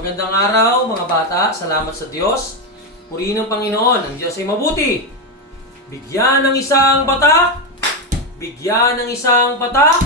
Magandang araw mga bata, salamat sa Diyos. Purihin ng Panginoon, ang Diyos ay mabuti. Bigyan ng isang patak, bigyan ng isang patak,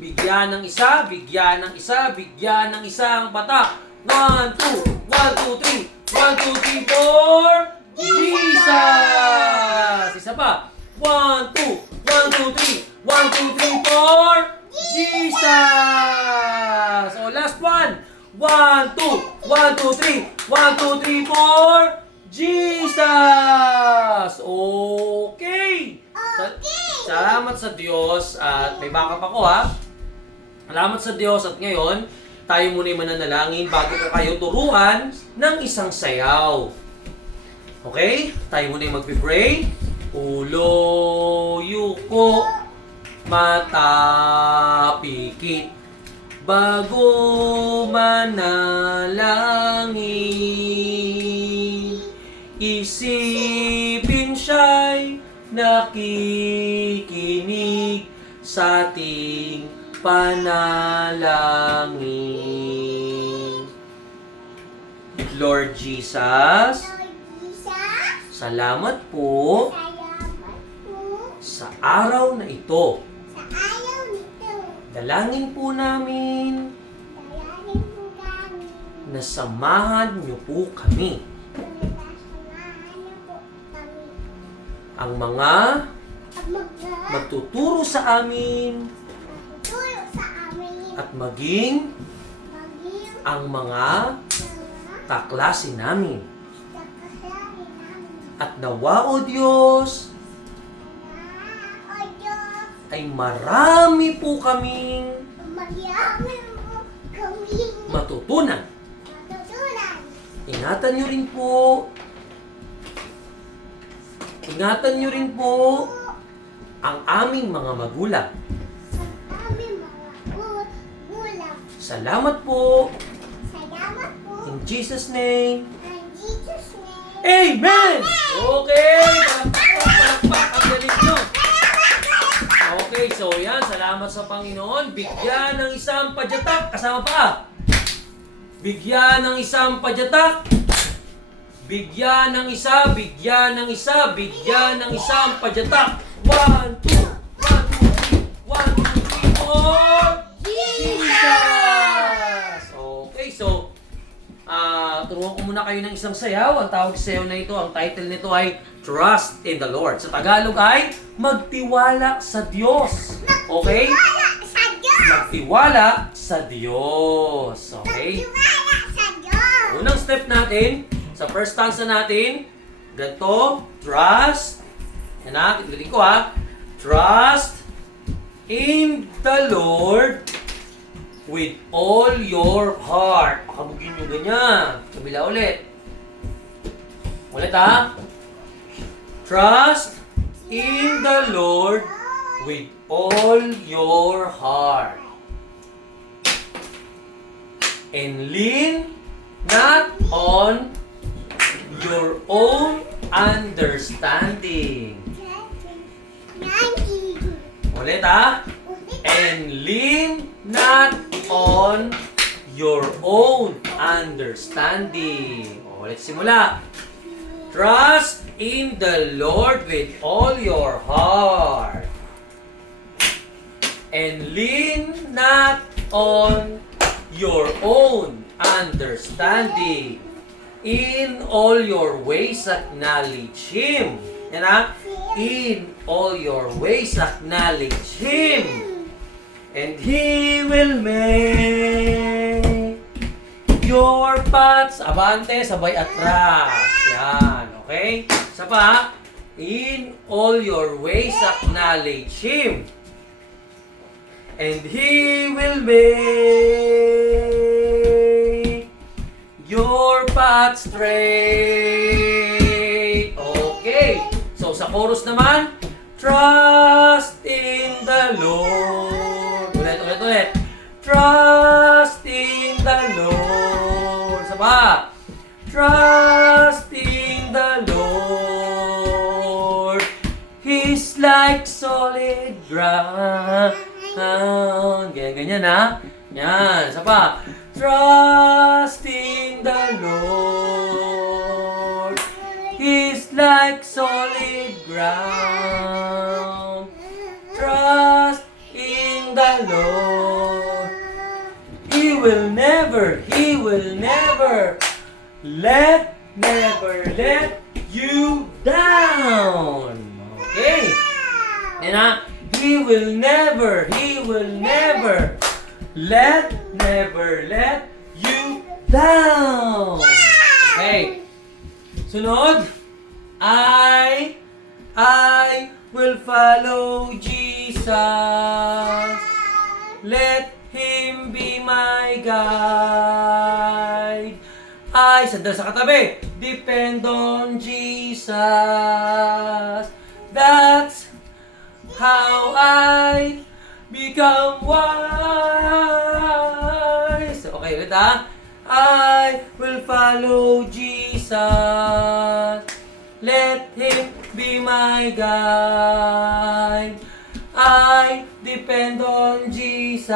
bigyan ng isa, bigyan ng isa, bigyan ng isang patak. 1, 2, 1, 2, 3, 1, 2, 3, 4, Jesus! Isa pa. 1, 2, 1, 2, 3, 1, 2, 3, 4, Jesus! O last one. 1, 2, 1, 2, 3, 1, 2, 3, 4, Jesus! Okay! Salamat sa Diyos at may backup ako ha. Salamat sa Diyos at ngayon, tayo muna yung mananalangin bago ko kayo turuan ng isang sayaw. Okay? Tayo muna yung magpipray. Ulo, yuko, mata, pikit. Bago manalangin, isipin siya'y nakikinig sa ating panalangin. Lord Jesus, salamat po sa araw na ito. Dalangin po namin na samahan niyo po kami. Ang mga magtuturo sa amin at maging ang mga kaklase namin. At nawa, O Diyos, ay marami po kaming matutunan. Ingatan niyo rin po ang aming mga magulang. Salamat po. In Jesus' name. Amen! Okay! Palakpak! Ang galing nyo! Okay, so yan. Salamat sa Panginoon. Bigyan ng isang padyatak. Kasama pa. Bigyan ng isang padyatak. Bigyan ng isa. Bigyan ng isa. Bigyan ng isang padyatak. 1, 2, 1, 2, 3. 1, 2, 3, 4. Jesus! Okay, so turuan ko muna kayo ng isang sayaw. Ang tawag sayaw na ito, ang title nito ay Trust in the Lord. Sa Tagalog ay Magtiwala sa Diyos. Okay? Magtiwala sa Diyos. Okay? Unang step natin, sa first stanza natin, ganito, trust. Yan na, tituloy ko ha. Trust in the Lord with all your heart. Pakabugin nyo ganyan. Kabila ulit. Ulit ha. Trust in the Lord with all your heart. And lean not on your own understanding. Ulit ha. And lean not on your own understanding. Ulit simula. Trust in the Lord with all your heart. And lean not on your own understanding. In all your ways acknowledge Him. Yan ha? In all your ways acknowledge Him. And He will make your paths. Abante, sabay atras. Yan, okay? Isa pa, in all your ways acknowledge Him. And He will make your path straight. Okay. So, sa chorus naman, trust in the Lord. Ulit. Trust in the Lord. Isa pa. Trust in the Lord. He's like solid ground. Ganyan ha. Yan. Isa pa. Trust in ground. Trust in the Lord. He will never never let you down. Okay? And He will never let you down. Okay. Sunod. I will follow Jesus. Let Him be my guide. Sandal sa katabi. Depend on Jesus. That's how I become wise. Okay, ulit I will follow Jesus. Let Him be my guide. I depend on Jesus.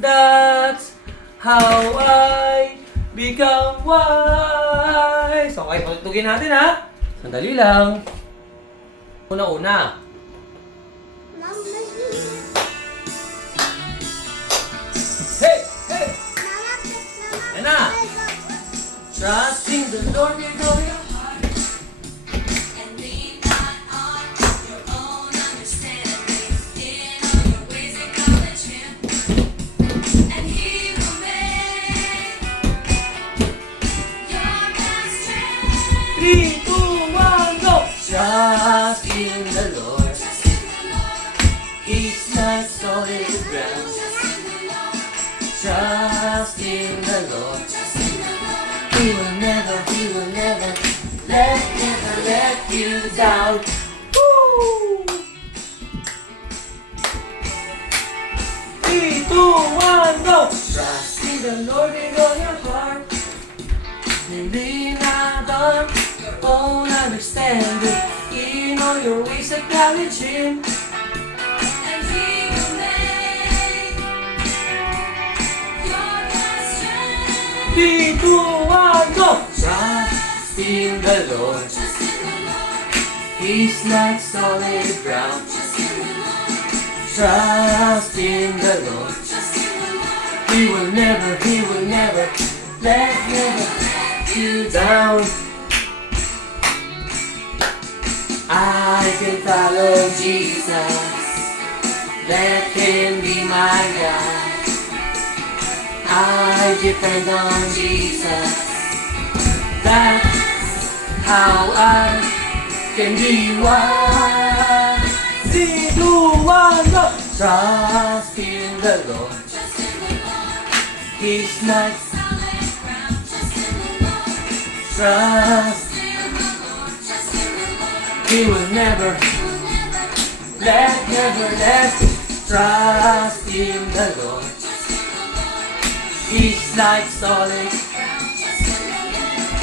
That's how I become wise. Okay, pagtugin natin Sandali lang. Una-una. Hey! Hey! Yan na. Trust in the Lord with all your heart. And lean not on your own understanding. In all your ways acknowledge Him. And He will make your path straight. 3, 2, 1, go! Trust in the Lord. Trust in the Lord. He's like solid ground. Trust in the Lord. Trust in the Lord. Trust in the Lord. He will never let you down. Woo! 3, 2, 1, go! Trust in the Lord with all your heart. Lean not on your own understanding. In all your ways acknowledge Him. And He will make your path straight. 3, 2, 1, go! Trust in the Lord. Trust in the Lord. He's like solid ground. Trust in the Lord. Trust in the Lord. Trust in the Lord. He will never let you down. I can follow Jesus. Let Him be my guide. I depend on Jesus. That's how I can be wise. 3, 2, 1, go! Trust in the Lord. Trust in the Lord. He's like Solid ground. Trust in the Lord. trust. Trust in the Lord. Trust in the Lord. He will never Will never let trust in the Lord. trust in the Lord. He's like solid Ground. Trust in the Lord.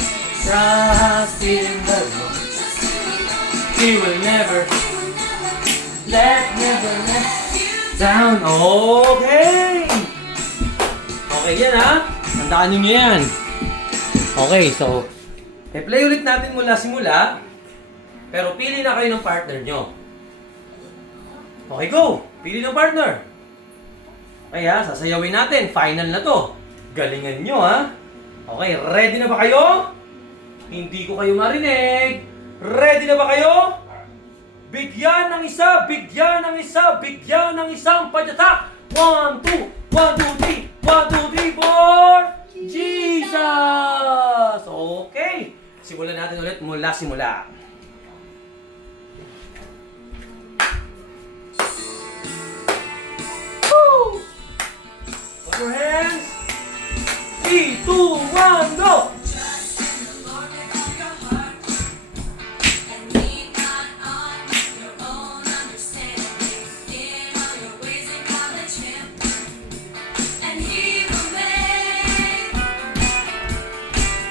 trust in the Lord. Trust in the Lord. He will never Will never let you down. Okay! Okay yan Tandaan nyo yan. Okay, so play ulit natin mula simula. Pero pili na kayo ng partner nyo. Okay, go! Pili ng partner. Okay sasayawin natin. Final na to. Galingan nyo Okay, ready na ba kayo? Hindi ko kayo marinig. Ready na ba kayo? Bigyan ng isa, bigyan ng isa, bigyan ng isang padyatak. 1, 2, 1, 2, 3, 1, 2, 3, 4. Jesus! Okay. Simulan natin ulit mula simula. Woo! Put your hands. 3, 2, 1, go! trust in the Lord with all your heart. And lean not on your own understanding. In all your ways acknowledge Him. And He will make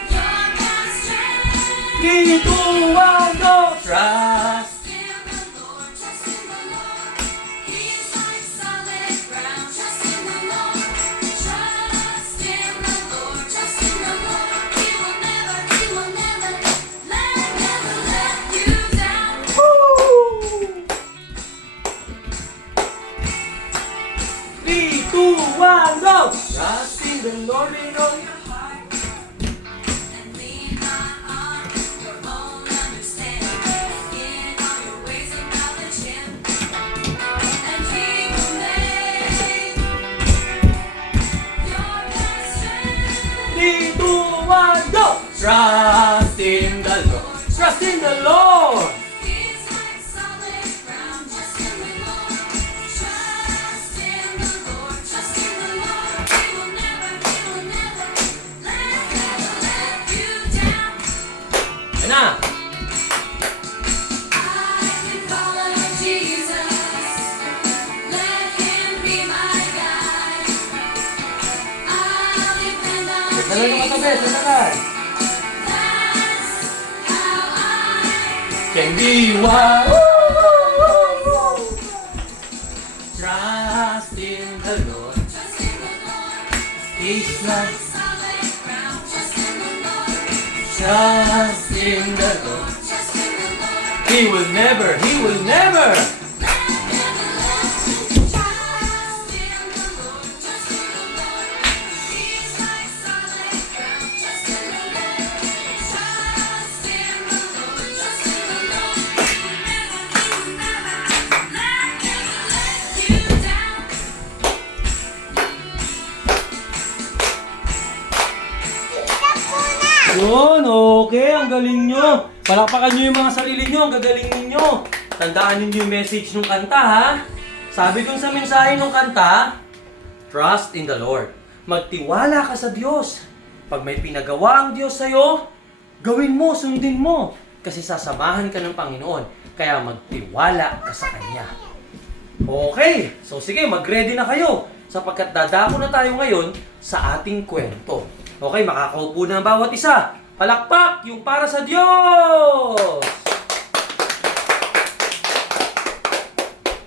your path straight. 3, 2, 1, go! Trust. Trust in the Lord. Trust in the Lord. He is like solid ground. Trust in the Lord. Trust in the Lord. Trust in the Lord. He will never let you now! Trust in the Lord with all your heart. And lean not on your own understanding. In all your ways acknowledge Him, and He will make your path straight. 3, 2, 1, go! Trust in the Lord. Trust in the Lord. He's like solid ground. Trust in the Lord. Trust in the Lord. Trust in the Lord. He will never let you down. Yan na. I can follow Jesus. Let Him be my guide. I'll depend on Jesus. That's how I Can be one. Trust in the Lord. trust in the Lord. He's like Solid ground. Trust in the Lord. trust in the Lord. Trust in the Lord. He will never. Trust in the Lord. Trust in the Lord. He's like solid ground. Trust in the Lord. Trust in the Lord. Trust in the Lord. He will never let you down. Yun, okay. Ang galing nyo. Palakpakan nyo yung mga sarili nyo. Ang gagaling ninyo. Tandaan ninyo yung message ng kanta, ha? Sabi ko sa mensahe ng kanta, trust in the Lord. Magtiwala ka sa Diyos. Pag may pinagawa ang Diyos sa'yo, gawin mo, sundin mo. Kasi sasamahan ka ng Panginoon. Kaya magtiwala ka sa Kanya. Okay, so sige, mag-ready na kayo. Sapagkat dadako na tayo ngayon sa ating kwento. Okay, makakaupo na ang bawat isa. Palakpak yung para sa Diyos!